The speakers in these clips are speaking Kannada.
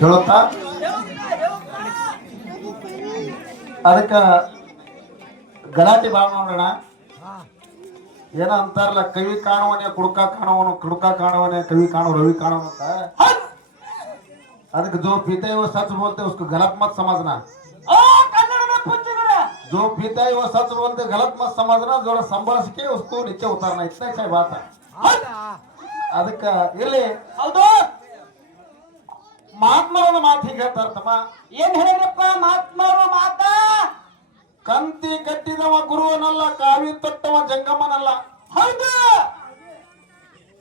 ಹೇಳುತ್ತಾ ಅದಕ್ಕ ಗಲಾಟೆ ಬಾಳ ನೋಡೋಣ. ಏನ ಅಂತಾರಲ್ಲ, ಕವಿ ಕಾಣುವನೇ ಕುಡುಕ ಕಾಣುವನು, ಕುಡುಕ ಕಾಣುವನೇ ಕವಿ ಕಾಣುವ ರವಿ ಕಾಣುವ ಅಂತ. ಅದಕ್ಕೆ जो पीता है वो सच बोलते उसको गलत मत समझना। जो पीता है वो सच बोलते गलत मत समझना, जो संभाल के उसको नीचे उतारना, इतना ही बात है। ಅದಕ್ಕ ಇಲ್ಲಿ ಹೌದು ಮಹಾತ್ಮರವನ್ನ ಮಾತು ಹೀಗೆ ಹೇಳ್ತಾರ ತಮ್ಮ. ಏನ್ ಹೇಳಿದ್ರಪ್ಪ ಮಹಾತ್ಮರು ಮಾತ? ಕಂತಿ ಕಟ್ಟಿದವ ಗುರುವನಲ್ಲ, ಕಾವಿ ತೊಟ್ಟವ ಜಂಗಮನಲ್ಲ. ಹೌದು,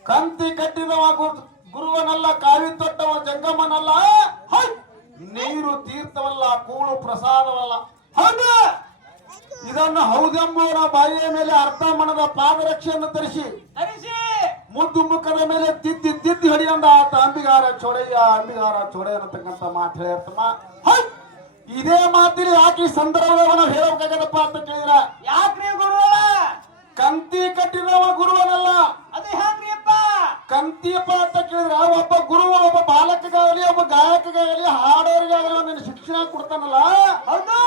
ಕಂತಿ ಕಟ್ಟಿದವ ಗುರುವನಲ್ಲ, ಕಾವಿ ತೊಟ್ಟವ ಜಂಗಮನಲ್ಲ. ನೀರು ತೀರ್ಥವಲ್ಲ, ಕೂಳು ಪ್ರಸಾದವಲ್ಲ. ಹೌದು, ಇದನ್ನು ಹೌದೆಂಬುವರ ಬಾಯಿಯ ಮೇಲೆ ಅರ್ಥ ಮನದ ಪಾದರಕ್ಷೆಯನ್ನು ತರಿಸಿ ಮುದ್ದು ಮುಖದ ಮೇಲೆ ತಿದ್ದಿ ತಿದ್ದಿ ಹೊಡಿಯಂದ ಆತ ಅಂಬಿಗಾರ ಚೋಡಯ್ಯ, ಅಂಬಿಗಾರ ಚೋಡಯ್ಯ ಅನ್ನತಕ್ಕಂಥ ಮಾತು ಹೇಳಿರ್ತಮ್ಮ. ಇದೇ ಮಾತಿನ ಯಾಕೆ ಈ ಸಂದರ್ಭದಾಗ ನಾವು ಹೇಳಬೇಕಾಗದಪ್ಪ ಅಂತ ಕೇಳಿದ್ರ, ಯಾಕ್ರಿ ಗುರುಗಳ ಕಂತಿ ಕಟ್ಟಿದವ ಗುರುವನಲ್ಲ. ಅದು ಹೆಂಗ್ರಿಯಪ್ಪ? ಕಂತಿಯಪ್ಪ ಅಂತ ಕೇಳಿದ್ರ, ಒಬ್ಬ ಗುರು ಒಬ್ಬ ಬಾಲಕಗಾಗಲಿ ಒಬ್ಬ ಗಾಯಕಗಾಗಲಿ ಹಾಡೋರಿಗಾಗಲಿ ಒಂದಿನ ಶಿಕ್ಷಣ ಕೊಡ್ತಾನಲ್ಲ. ಹೌದು,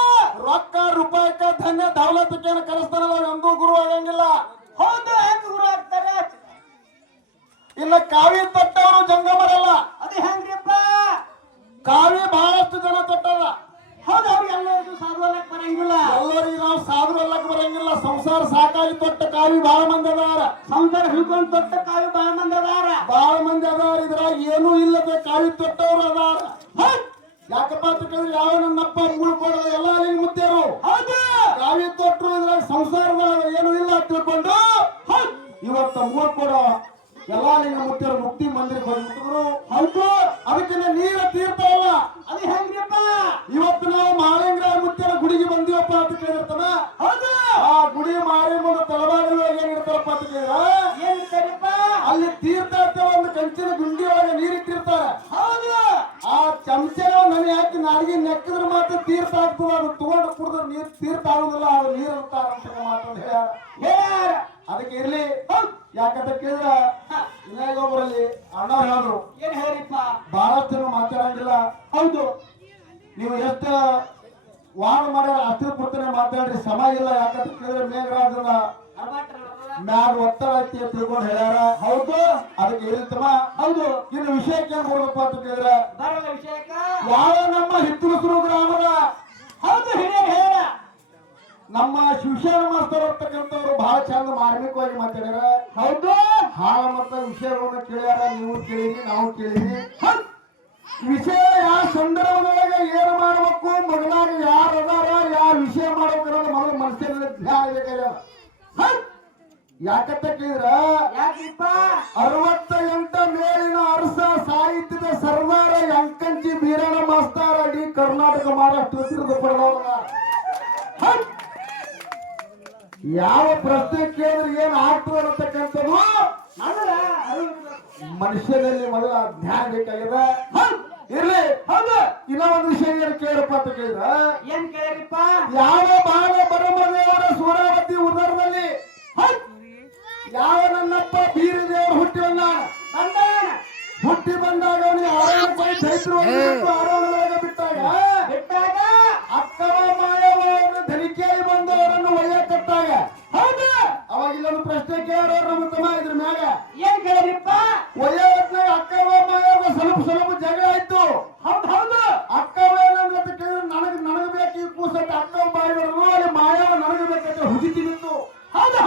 ರೊಕ್ಕ ರೂಪಾಯಿಕ ಧನ್ಯ ದೌಲತಕ್ಕೇನು ಕಲಿಸ್ತಾನಲ್ಲ, ಎಂದೂ ಗುರು ಆಗಂಗಿಲ್ಲ. ಹೌದು, ಹೆಂಗ್ ಗುರು ಆಗ್ತಾರೆ? ಇಲ್ಲ ಕಾವಿ ತೊಟ್ಟವರು ಜಂಗಮರಲ್ಲ. ಅದು ಹೆಂಗ್ರಿಯಪ್ಪ? ಕಾವಿ ಬಹಳಷ್ಟು ಜನ ತೊಟ್ಟದ. ಹೌದು, ಅವ್ರಿಗೆಲ್ಲರಿಗೂ ಸಾಧು ಅಲ್ಲಕ್ ಬರಂಗಿಲ್ಲ. ಎಲ್ಲರಿಗೆ ನಾವು ಸಾಧು ಅಲ್ಲಕ್ ಬರಂಗಿಲ್ಲ. ಸಂಸಾರ ಸಾಕಾಗಿ ತೊಟ್ಟ ಕಾವಿ ಬಹಳ ಮಂದಿ ಅದಾರ. ಸಂಸಾರ ಹಿಡ್ಕೊಂಡು ತೊಟ್ಟ ಕಾವಿ ಬಾಳ ಮಂದಿ ಅದಾರ. ಬಹಳ ಮಂದಿ ಅದಾರ. ಇದ್ರಾಗ ಏನೂ ಇಲ್ಲದೆ ಕಾವಿ ತೊಟ್ಟವರು ಅದಾರ. ಯಾಕಪ್ಪ ಅಂತ ಕೇಳಿದ್ರೆ, ಯಾವ ನನ್ನಪ್ಪ ಮುಳ್ಕೊಡದ ಎಲ್ಲ ಅಲ್ಲಿಗೆ ಮುತ್ತೇರು. ಹೌದು, ಕಾವಿ ತೊಟ್ಟರು ಇದ್ರಾಗ ಸಂಸಾರದಾಗ ಏನೂ ಇಲ್ಲ ತಿಳ್ಕೊಂಡು ಇವತ್ತ ಮುಳ್ಕೊಡೋ ಎಲ್ಲ ಅಲ್ಲಿಗೆ ಮುತ್ತೇರು ಮುಕ್ತಿ ಮಂದಿರಕ್ಕೆ ಹೋಗಿ ಮುಟ್ಟಿದ್ರು. ಹೌದು, ಅದಕ್ಕೆ ನೀರ ತೀರ್ಥ ಅಲ್ಲ. ಅದು ಹೆಂಗ್ರಿಯಪ್ಪ? ಇವತ್ತು ನಾವು ಮಹಾಲಿಂಗರಾಯ ಮುತ್ತೇರ ಗುಡಿಗೆ ಬಂದಿವಪ್ಪ ಅಂತ ಕೇಳಿರ್ತಾನ. ಹೌದು, ಆ ಗುಡಿ ಮಾರಿ ಮುಂದೆ ತಳಬಾಗಿಲ ಒಳಗೆ ಏನ್ ಇಡ್ತಾರಪ್ಪ ಅಂತ ಕೇಳಿದ್ರ, ಏನ್ ಇರ್ತಾರಪ್ಪ? ಅಲ್ಲಿ ತೀರ್ಥ ಒಂದು ಕಂಚಿನ ಗುಂಡಿ ಒಳಗೆ ನೀರಿಟ್ಟಿರ್ತಾರ. ಹೌದು, ಆ ಚಮಚೆ ನನಿ ಹಾಕಿ ನಾಡಿಗೆ ನೆಕ್ಕಿದ್ರೆ ಮಾತ್ರ ತೀರ್ಥ ಆಗ್ತದ. ಅದು ತಗೊಂಡು ಕುಡಿದ್ರೆ ನೀರ್ ತೀರ್ಥ ಆಗುದಿಲ್ಲ, ಅದು ನೀರ್ ಇರ್ತಾರ ಅಂತ ಮಾತಂದು ಹೇಳ್ಯಾರ. ಅದಕ್ಕೆ ಇರ್ಲಿ. ಯಾಕಂತ ಕೇಳಿದ್ರ, ಇನ್ನೊಬ್ಬರಲ್ಲಿ ಅಣ್ಣ ಹೇಳಿದ್ರು, ಏನ್ ಹೇಳಿಪ್ಪ? ಬಹಳಷ್ಟು ಜನ ಮಾತಾಡಂಗಿಲ್ಲ. ಹೌದು, ನೀವು ಎಷ್ಟು ವಾದ ಮಾಡ್ಯಾರ ಅಷ್ಟೇ ಪುರ್ತನೆ ಮಾತಾಡ್ರಿ, ಸಮ ಇಲ್ಲ. ಯಾಕಂತ ಕೇಳಿದ್ರೆ ಮೇಘರಾಜನ ಮ್ಯಾಗ ಒತ್ತಡ ಐತಿ ಅಂತ ತಿಳ್ಕೊಂಡು ಹೇಳ್ಯಾರ. ಹೌದು, ಅದಕ್ಕೆ ಇರ್ತಮ್ಮ. ಹೌದು, ಇನ್ನು ವಿಷಯಕ್ಕೆ ಏನ್ ನೋಡ್ಬೇಕು ಅಂತ ಕೇಳಿದ್ರೆ, ಬರಲ್ಲ ವಿಷಯಕ್ಕ. ಯಾವ ನಮ್ಮ ಹಿತ್ತಲಸರು ಗ್ರಾಮದ ಹೌದು, ಹಿರಿಯರು ಹೇಳ ನಮ್ಮ ಶಿವಶರಣ ಮಾಸ್ತರ್ ಅಂತಕ್ಕಂಥವ್ರು ಬಹಳ ಚಂದ ಮಾರ್ಮಿಕವಾಗಿ ಮಾತಾಡ್ಯಾರ. ಹೌದು, ಹಾಳ ಮತ್ತ ವಿಷಯಗಳನ್ನ ಕೇಳ್ಯಾರ. ನೀವು ಕೇಳಿರಿ, ನಾವು ಕೇಳಿರಿ. ವಿಷಯ ಯಾವ ಸಂದರ್ಭದೊಳಗೆ ಏನು ಮಾಡ್ಬೇಕು, ಮಗನಾಗ ಯಾರು ಅದಾರ, ಯಾವ ವಿಷಯ ಮಾಡ್ಬೇಕು ಅನ್ನೋದು ಮೊದಲು ಮನಸ್ಸಿನಲ್ಲಿ ಧ್ಯಾನ ಬೇಕಾಗ್ಯದ. ಯಾಕಂತ ಕೇಳಿದ್ರ, ಯಾಕಿಪ್ಪ? 68 ಮೇಲಿನ ಅರಸ ಸಾಹಿತ್ಯದ ಸರ್ದಾರ ಅಂಕಂಚಿ ಬೀರಣ್ಣ ಮಾಸ್ತಾರ ಅಡಿ ಕರ್ನಾಟಕ ಮಹಾರಾಷ್ಟ್ರ ಬಿರುದು ಪಡೆದವನ. ಯಾವ ಪ್ರಶ್ನೆ ಕೇಳಿದ್ರೆ ಏನ್ ಆಗ್ತದೆ ಅನ್ನತಕ್ಕಂಥದ್ದು ಮನುಷ್ಯನಲ್ಲಿ ಮೊದಲ ಧ್ಯಾನ ಬೇಕಾಗಿದೆ. ಇರ್ಲಿ. ಹೌದು, ಇನ್ನೂ ಒಂದು ವಿಷಯ ಏನು ಕೇಳಪ್ಪ ಅಂತ ಕೇಳಿದ್ರ, ಏನ್ ಕೇಳಿರಿಪ್ಪ? ಯಾವ ಬಾಲ ಬರಮದೇವರ ಸೂರಾವತಿ ಉದರದಲ್ಲಿ ಯಾವ ನನ್ನಪ್ಪ ಬೀರದೇವರು ಹುಟ್ಟಿ ಬಂದಾಗ ಆರೋಗ್ಯ ಬಿಟ್ಟಾಗ ಅಕ್ಕವ ಮಾಯವನ್ನು ಧನಿಕೇರಿ ಬಂದವರನ್ನು ಒಯ್ಯಕಟ್ಟಾಗ. ಹೌದು, ಅವಾಗ ಇಲ್ಲೊಂದು ಪ್ರಶ್ನೆ ಕೇಳೋರು ನಮ್ಮ ತಮ್ಮ ಇದ್ರ ಮ್ಯಾಗ ಏನ್ ಕೇಳಿರಿಪ್ಪ? ಒಯ್ಯತ್ನಾಗ ಅಕ್ಕವ ಮಾಯವ ಸ್ವಲ್ಪ ಜಗಳ ಆಯ್ತು. ಹೌದು, ಹೌದು, ಅಕ್ಕವ ಏನಂತ ಕೇಳಿದ್ರೆ, ನನಗೆ ಬೇಕು ಈ ಕೂಸಟ್ಟು ಅಕ್ಕವ ಬಾಯಿ ಬರೋದು, ಅಲ್ಲಿ ಮಾಯವ ನನಗೆ ಬೇಕಂತ ಹುಜಿತಿ ಬಿತ್ತು. ಹೌದು,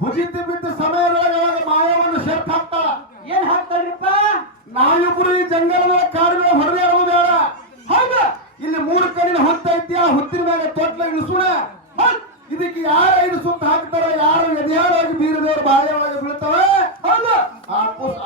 ಹುಜಿತಿ ಬಿದ್ದ ಸಮಯದೊಳಗೆ ಅವಾಗ ಮಾಯವನ್ನು ಶರ್ಟ್ ಹಾಕ್ತಾಳ. ಏನ್ ಹಾಕ್ತಾಳ್ರಿಪ್ಪ? ನಾವಿಬ್ರು ಈ ಜಂಗಲದ ಕಾಡಿನ ಹೊಡೆದೇ ಆಡೋದು ಬೇಡ. ಹೌದು, ಇಲ್ಲಿ 3 ಕಡಿನ ಹೊತ್ತ ಐತಿ. ಆ ಹುತ್ತಿನ ಮ್ಯಾಗ ತೊಟ್ಲ ಇಳಿಸೋಣ. ಇದಕ್ಕೆ ಯಾರು 5 ಸುತ್ತ ಹಾಕ್ತಾರ, ಯಾರು ಎದೆಯಾಗಿ ಬೀರದೇವ್ರ ಬಾಳೆ ಒಳಗೆ ಬೀಳ್ತಾವ. ಹೌದು,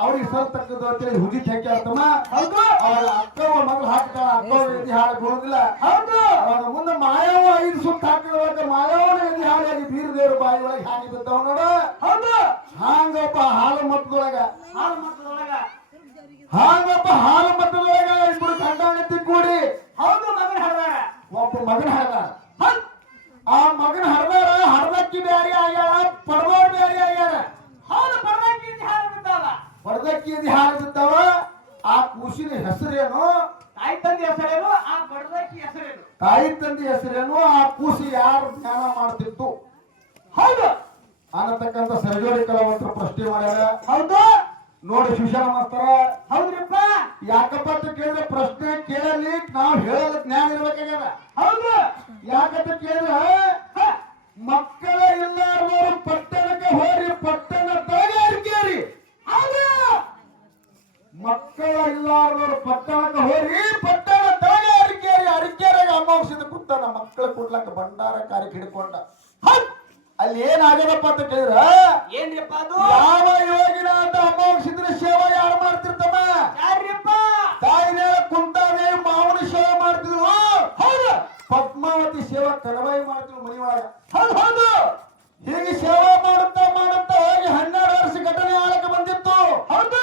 ಅವ್ರಿಗೆ ಸಲ್ತಕ್ಕದ್ದು ಅಂತೇಳಿ ಹುಜಿತ್ ಹಾಕ್ಯಾರ್ತಮ್ಮ. ಹೌದು, ಅವಾಗ ಅಕ್ಕವ ಮಗಳು ಹಾಕ್ತಾಳ, ಅಕ್ಕವ ಎದೆ ಹಾಳು ಬೀಳುದಿಲ್ಲ. ಹೌದು, ಅವಾಗ ಮುಂದೆ ಮಾಯವ 5 ಸುತ್ತ ಹಾಕಿದವಾಗ ಮಾಯವನ ಎದೆ ಹಾಳಾಗಿ ಬೀರದೇವ್ರ ಬಾಯಿ ಒಳಗೆ ಹಾಕಿ ಬಿದ್ದಾವ ನೋಡ. ಹೌದು, ಹಾಂಗಪ್ಪ ಹಾಲು ಮಟ್ಟದೊಳಗ ಇಬ್ಬರು ಗಂಡ ಹೆಂಡತಿ ಕೂಡಿ. ಹೌದು, ಮಗನ ಹಡ್ದಾರ. ಒಬ್ಬ ಮಗನ ಹಡ್ದಾರ. ಆ ಮಗನ ಹಡ್ದಕ್ಕಿ ಬ್ಯಾರಿ ಆಗ್ಯಾಳ, ಪಡದವ್ರ ಬ್ಯಾರಿ ಆಗ್ಯಾರ. ಹೌದು, ಪರವಾಗಿ ಹಾಲು ಬಿದ್ದಾವ. ಪಡದಕ್ಕಿ ಹಾಲು ಬಿದ್ದಾವ. ಕೂಸಿನ ಹೆಸರೇನು, ತಾಯಿ ತಂದೆ ಹೆಸರೇನು, ಆ ಬಡದಾಕಿ ಹೆಸರೇನು? ತಾಯಿ ತಂದೆ ಹೆಸರೇನು, ಆ ಕೂಸಿ ಯಾರು ಜ್ಞಾನ ಮಾಡ್ತಿತ್ತು ಹೌದು ಅನ್ನತಕ್ಕಂಥ ಸರ್ಜೋಡಿ ಕಲಾವಂತರು ಪ್ರಶ್ನೆ ಮಾಡ್ಯಾರ. ಹೌದು ನೋಡಿ ಶಿಕ್ಷಣ ಮಾಸ್ತರ, ಹೌದ್ರಿಪ್ಪ. ಯಾಕಪ್ಪ ಅಂತ ಕೇಳಿದ್ರೆ ಪ್ರಶ್ನೆ ಕೇಳಲಿ ನಾವು ಹೇಳೋದು ಜ್ಞಾನ ಇರ್ಬೇಕಾಗ್ಯದ. ಹೌದು ಯಾಕಂತ ಕೇಳಿದ್ರೆ ಮಕ್ಕಳ ಇಲ್ಲಾರ್ದವರು ಪಟ್ಟಣಕ್ಕೆ ಹೋರಿ ಪಟ್ಟಣದಾಗ ಅರಿಕೇರಿ. ಹೌದು ಮಕ್ಕಳ ಇಲ್ಲಾರ್ದವರು ಪಟ್ಟಣಕ್ಕೆ ಹೋರಿ ಪಟ್ಟಣದಾಗ ಅರಿಕೇರಿ. ಅರಿಕೇರಿಯಾಗ ಅಮೋಕ್ಷದ ಕುತ್ತಾನ ಮಕ್ಕಳ ಕೊಡ್ಲಕ್ಕ ಭಂಡಾರ ಕಾರ್ಯ ಹಿಡ್ಕೊಂಡ. ಅಲ್ಲಿ ಏನಾಗ್ಯದಪ್ಪ ಅಂತ ಕೇಳಿದ್ರ ಏನ್ರಿಪ್ಪ ಅದು? ಯಾವ ಯೋಗಿನಾಥ ಅಮೋಕ್ಷದ ಸೇವೆ ಯಾರು ಮಾಡ್ತಿರ್ತಮ್ಮ? ಯಾರ್ರಿಪ್ಪ? ತಾಯಿನೇ ಕುಂತಾದೇವಿ ಮಾವನ ಸೇವೆ ಮಾಡ್ತಿದ್ರು. ಹೌದು ಪದ್ಮಾವತಿ ಸೇವಾ ಕಣವಾಯಿ ಮಾಡ್ತಿದ್ರು ಮನಿ ಒಳಗ. ಹೌದು ಹೌದು ಹೀಗೆ ಸೇವಾ ಮಾಡುತ್ತಾ ಮಾಡುತ್ತಾ ಹೋಗಿ 12 ವರ್ಷ ಘಟನೆ ಆಳಕ್ಕೆ ಬಂದಿತ್ತು. ಹೌದು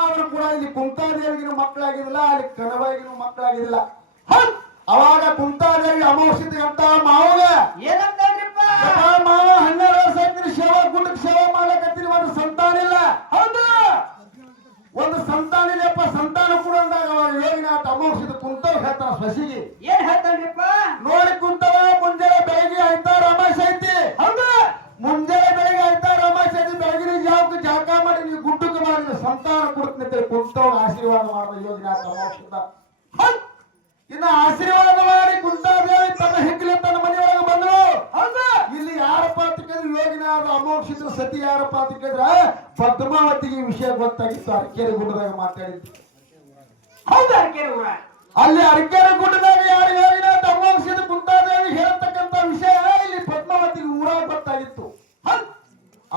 ಅವರು ಕೂಡ ಇಲ್ಲಿ ಕುಂತಾದೇವಿಗಿನ ಮಕ್ಕಳಾಗಿದ್ದಿಲ್ಲ, ಅಲ್ಲಿ ಕಣವಾಯಿಗಿನ ಮಕ್ಕಳಾಗಿದ್ದಿಲ್ಲ. ಹೌದು ಅವಾಗ ಕುಂತಾದೇವಿ ಅಮೋಕ್ಷದ ಅಂತ ಮಾವಗ ಏನಂತೇಳ್ರಿಪ್ಪ? ಮಾವ 12 ವರ್ಷ ಆಯ್ತು ಸೇವಾ ಗುಡ್ಡಕ್ಕೆ ಸೇವಾ ಮಾಡ್ಲಕತ್ತೀನಿ, ಒಂದು ಸಂತಾನ ಇಲ್ಲ. ಹೌದು ಒಂದು ಸಂತಾನ ಇಲ್ಲಪ್ಪ, ಸಂತಾನ ಕೂಡ ಅಂದಾಗ ಅವಾಗ ಯೋಗಿನಾಥ ಅಮೋಕ್ಷದ ಕುಂತವ್ ಹೇಳ್ತಾನ ಸೊಸಿಗೆ. ಏನ್ ಹೇಳ್ತಾನ್ರಿಪ್ಪ? ನೋಡಿ ಕುಂತವ ಮುಂಜಾನೆ ಬೆಳಗ್ಗೆ ಐತಾರ ಅಮಾಸೆ ಐತಿ. ಹೌದು ಮುಂಜಾನೆ ಬೆಳಗ್ಗೆ ಐತಾರ ಅಮಾಸೆ ಐತಿ. ಬೆಳಗಿನ ಜಾವಕ್ಕೆ ಜಾಕ ಮಾಡಿ ನೀವು ಗುಡ್ಡಕ್ಕೆ ಮಾಡಿ ಸಂತಾನ ಕೊಡ್ತೀನಿ ಕುಂತವ್ ಆಶೀರ್ವಾದ ಮಾಡಿದ ಯೋಗಿನಾಥ ಅಮೋಕ್ಷದ. ಇನ್ನು ಆಶೀರ್ವಾದ ಮಾಡಿ ಕುಂತಾದೇವಿ ತನ್ನ ಹೆಗ್ಗಲೆ ತನ್ನ ಮನೆಯೊಳಗೆ ಬಂದ್ರು. ಹೌದು ಇಲ್ಲಿ ಯಾರಪ್ಪ ಅಂತ ಕೇಳಿದ್ರೆ ಯೋಗಿನಾಥ ಅಮೋಕ್ಷದ ಸತಿ ಯಾರಪ್ಪ ಅಂತ ಕೇಳಿದ್ರೆ ಪದ್ಮಾವತಿಗೆ ಈ ವಿಷಯ ಗೊತ್ತಾಗಿತ್ತು. ಅರಕೇರಿ ಗುಡ್ಡದಾಗ ಮಾತಾಡಿದ್ದು. ಹೌದು ಅರಕೇರಿ ಊರ. ಅಲ್ಲಿ ಅರಕೇರಿ ಗುಡ್ಡದಾಗ ಯಾರು ಯೋಗಿನಾಥ ಅಮೋಕ್ಷದ ಕುಂತಾದೇವಿ ಹೇಳ್ತಕ್ಕಂಥ ವಿಷಯ ಇಲ್ಲಿ ಪದ್ಮಾವತಿಗೆ ಊರಾಗ ಗೊತ್ತಾಗಿತ್ತು.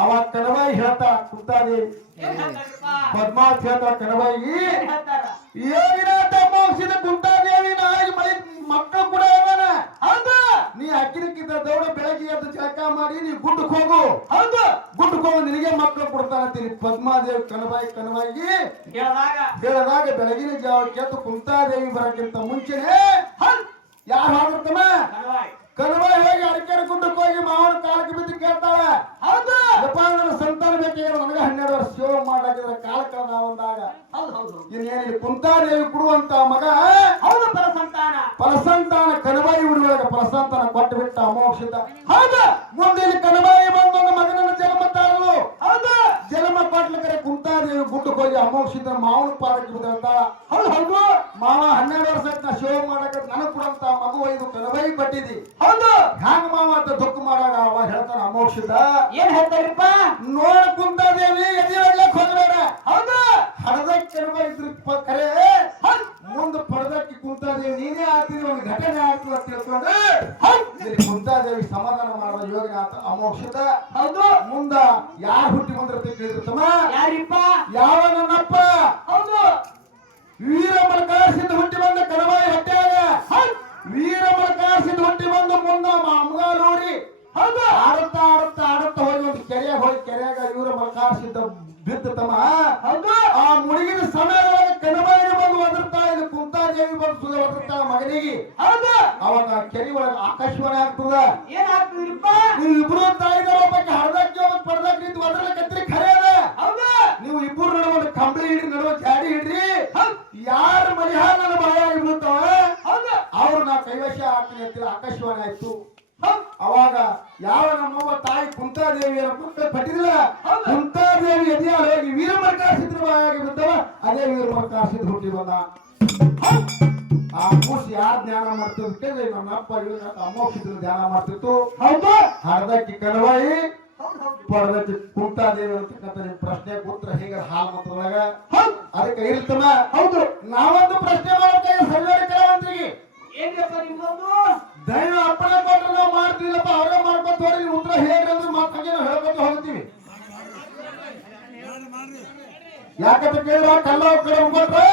ಅವಾಗ ಕಣವಾಯಿ ಹೇಳ್ತಾ ಕುಂತಾದೇವಿ, ಏನ್ ಹೇಳ್ತಾರ್ರಿಪ್ಪ? ಪದ್ಮಾವತಿ ಹೇಳ್ತಾ ಕಣವಾಯಿ, ಏನ್ ಹೇಳ್ತಾರ? ಯೋಗಿನಾಥ ಅಮೋಕ್ಷದ ಕುಂತಾದೇವಿ ನಾಯಿ ಮೈ ಮಕ್ಕಳು ಕೂಡ ಅವನ. ಹೌದು ನೀ ಅಕ್ಕಿನಕ್ಕಿಂತ ದೌಡ ಬೆಳಗ್ಗೆ ಎದ್ದು ಜಳಕ ಮಾಡಿ ನೀ ಗುಡ್ಡಕ್ಕೆ ಹೋಗು. ಹೌದು ಗುಡ್ಡಕ್ಕೆ ಹೋಗು, ನಿನಗೆ ಮಕ್ಕಳು ಕೊಡ್ತಾನಂತೀನಿ. ಪದ್ಮಾದೇವಿ ಕಣವಾಗಿ ಹೇಳಿದಾಗ ಬೆಳಗಿನ ಜಾವಕ್ಕೆ ಎದ್ದು ಕುಂತಾದೇವಿ ಬರಕ್ಕಿಂತ ಮುಂಚೆನೆ ಯಾರು ಹಾಕಿರ್ತಮ್ಮ ಕಣವಾಯಿ ಹೋಗಿ ಅರಕೆರೆ ಗುಡ್ಡಕ್ಕೆ ಹೋಗಿ ಮಾವನ ಕಾಲಕ್ಕೆ ಬಿದ್ದು ಕೇಳ್ತಾಳೆ. ಹೌದು ಯಪ್ಪ ನನ್ನ ಸಂತಾನ ಬೇಕಾಗಿರೋ ನನಗೆ 12 ವರ್ಷ ಸೇವೆ ಮಾಡಾಕಿದ್ರೆ ಕಾಲ ಕಳೆದ ಒಂದಾಗ. ಹೌದು ಹೌದು ಇನ್ನೇನಿಲ್ಲ ಕುಂತಾದೇವಿ ಕೊಡುವಂತ ಮಗ ಹೌದು ಫಲಸಂತಾನ. ಫಲಸಂತಾನ ಕಣವಾಯಿ ಉಡಿಯೊಳಗೆ ಫಲಸಂತಾನ ಕೊಟ್ಟು ಬಿಟ್ಟ ಅಮೋಕ್ಷದ. ಹೌದು ಮುಂದೆ ಇಲ್ಲಿ ಕಣವಾಯಿ ಬಂದು ಒಂದು ಮಗನನ್ನು ಜನ್ಮ ತಾಳಲು. ಹೌದು ಜನ್ಮ ಕೊಟ್ಲಿಕ್ಕೆ ಕುಂತಾದೇವಿ ಗುಡ್ಡಕ್ಕೆ ಹೋಗಿ ಅಮೋಕ್ಷದ ಮಾವನ ಪಾದಕ್ಕೆ ಬಿದ್ದಾಳ. ಹೌದು ಹೌದು ಮಾವ 12 ವರ್ಷ ಆಯ್ತು ನಾ ಸೇವೆ ಮಾಡಕ ನನಗೆ ಕೊಡುವಂತ ಮಗು ಇದು ಕಣವಾಯಿ ಕೊಟ್ಟಿದಿ. ಹೌದು ಹ್ಯಾಂಗ ಮಾವ ಅಂತ ದುಃಖ ಮಾಡಾಗ ಅವ ಹೇಳ್ತಾನ ಅಮೋಕ್ಷದ. ಏನ್ ಹೇಳ್ತಾರಿಪ್ಪ? ನೋಡ ಕುಂತಾದೇವಿ ಎದೆ ಹೊಡ್ಲಕ್ ಹೋಗಬೇಡ. ಹೌದು ಹಡದಕ್ಕೆ ಕಣವಾಯಿ ಇದ್ರ ಕರೆ ಮುಂದೆ ಪಡೆದಕ್ಕೆ ಕುಂತಾದೇವಿ ನೀನೇ ಆಗ್ತೀನಿ, ಒಂದು ಘಟನೆ ಆಗ್ತದೆ ಅಂತ ತಿಳ್ಕೊಂಡು ಕುಂತಾದೇವಿ ಸಮಾಧಾನ ಮಾಡುವ ಯೋಗಿನಾಥ ಅಮೋಕ್ಷದ. ಹೌದು ಮುಂದ ಯಾರು ಹುಟ್ಟಿ ಬಂದಿರ್ತ ಕೇಳಿರ್ತಮ್ಮ? ಯಾರಿಪ್ಪ? ಯಾವ ನನ್ನಪ್ಪ? ಹೌದು ವೀರಮಲಕಾಸಿಂದ ಹುಟ್ಟಿ ಬಂದ ಕಣವಾಯಿ ಹೊಟ್ಟೆಯಾಗ ವೀರಮಲಕಾಸಿಂದ ಹುಟ್ಟಿ ಬಂದು ಮುಂದ ಅಮ್ಗಾಲೂರಿ. ಹೌದು ಆಡುತ್ತಾ ಆಡುತ್ತಾ ಆಡುತ್ತಾ ಹೋಗಿ ಒಂದು ಕೆರೆಯಾಗ ಹೋಗಿ ಕೆರೆಯಾಗ ವೀರಮಲಕಾಸಿಂದ ಬಿದ್ದತಮ್ಮ. ಹೌದು ಆ ಮುಳುಗಿದ ಸಮಯದೊಳಗೆ ಕಣವಾಯಿ ಬಂದು ಒದರ್ತಾ ಇಲ್ಲಿ ಕುಂತಾದೇವಿ ಬಂದು ಸುದ ಒದರ್ತಾ ಮಗನಿಗೆ. ಹೌದು ಅವಾಗ ಕೆರೆ ಒಳಗೆ ಆಕಾಶವಾಣಿ ಆಗ್ತದ. ಏನ್ ಆಗ್ತದಿರಪ್ಪ? ನೀವು ಇಬ್ರು ತಾಯಿದಾರ ಒಬ್ಬಕ್ಕೆ ಹರ್ದಕ್ಕೆ ಒಬ್ಬಕ್ಕೆ ಪಡ್ದಕ್ಕೆ ನಿಂತು ಒದರ್ಲಕತ್ರಿ ಖರೆ ಅದ. ಹೌದು ನೀವು ಇಬ್ಬರು ನಡುವ ಒಂದು ಕಂಬಳಿ ಹಿಡ್ರಿ, ನಡುವ ಜಾಡಿ ಹಿಡ್ರಿ. ಯಾರ ಮನೆ ಹಾಲು ನನ್ನ ಬಾಯಾಗಿ ಬೀಳ್ತಾವ ಅವ್ರು ನಾ ಕೈವಶ ಆಗ್ತೀನಿ ಅಂತ ಆಕಾಶವಾಣಿ ಆಯ್ತು. ಅವಾಗ ಯಾವ ನಮ್ಮವ್ವ ತಾಯಿ ಕುಂತಾದೇವಿಯರ ಮಕ್ಕಳು ಪಟ್ಟಿದಿಲ್ಲ, ಕುಂತಾದೇವಿ ಎದೆಯಾಳು ಹೋಗಿ ವೀರಮಲಕಾಸಿದ್ರ ಬಾಯಾಗಿ ಬಿದ್ದವ. ಅದೇ ವೀರಮಲಕಾಸಿದ್ ಹುಟ್ಟಿ ಬಂದ. ಆ ಕೂಸಿ ಯಾರು ಧ್ಯಾನ ಮಾಡ್ತಿದ್ದಕ್ಕೆ ನಮ್ಮ ಅಪ್ಪ ಯೋಗಿನಾಥ ಅಮೋಕ್ಷದ ಧ್ಯಾನ ಮಾಡ್ತಿತ್ತು. ಹೌದು ಹರ್ದಕ್ಕೆ ಕಣವಾಯಿ ಪಡೆದಕ್ಕೆ ಕುಂತಾದೇವಿ ಅಂತಕ್ಕಂಥ ನಿಮ್ ಪ್ರಶ್ನೆ ಉತ್ತರ ಹೇಗೆ ಹಾಲು ಮತ್ತೊಳಗ ಅದಕ್ಕೆ ಇರ್ತಮ್ಮ. ಹೌದು ನಾವೊಂದು ಪ್ರಶ್ನೆ ಮಾಡೋಕೆ ಸರ್ಕಾರಿ ಕಲಾವಂತರಿಗೆ ಏನ್ರಪ್ಪ ನಿಮ್ಮೊಂದು? ದೈವ ಅಪ್ಪಣೆ ಕೊಟ್ಟರೆ ನಾವು ಮಾಡ್ತೀವಿಲ್ಲಪ್ಪ, ಅವರೇ ಮಾಡ್ಕೊತ ಹೋಗಿ ಉತ್ತರ ಹೇಳಿ ಅಂದ್ರೆ ಮಕ್ಕಳಿಗೆ ನಾವು ಹೇಳ್ಕೊತ ಹೋಗ್ತೀವಿ. ಯಾಕಂತ ಕೇಳಿದ್ರೆ ಕಲ್ಲ ಕಡೆ ಮುಗ್ಕೊಟ್ರೆ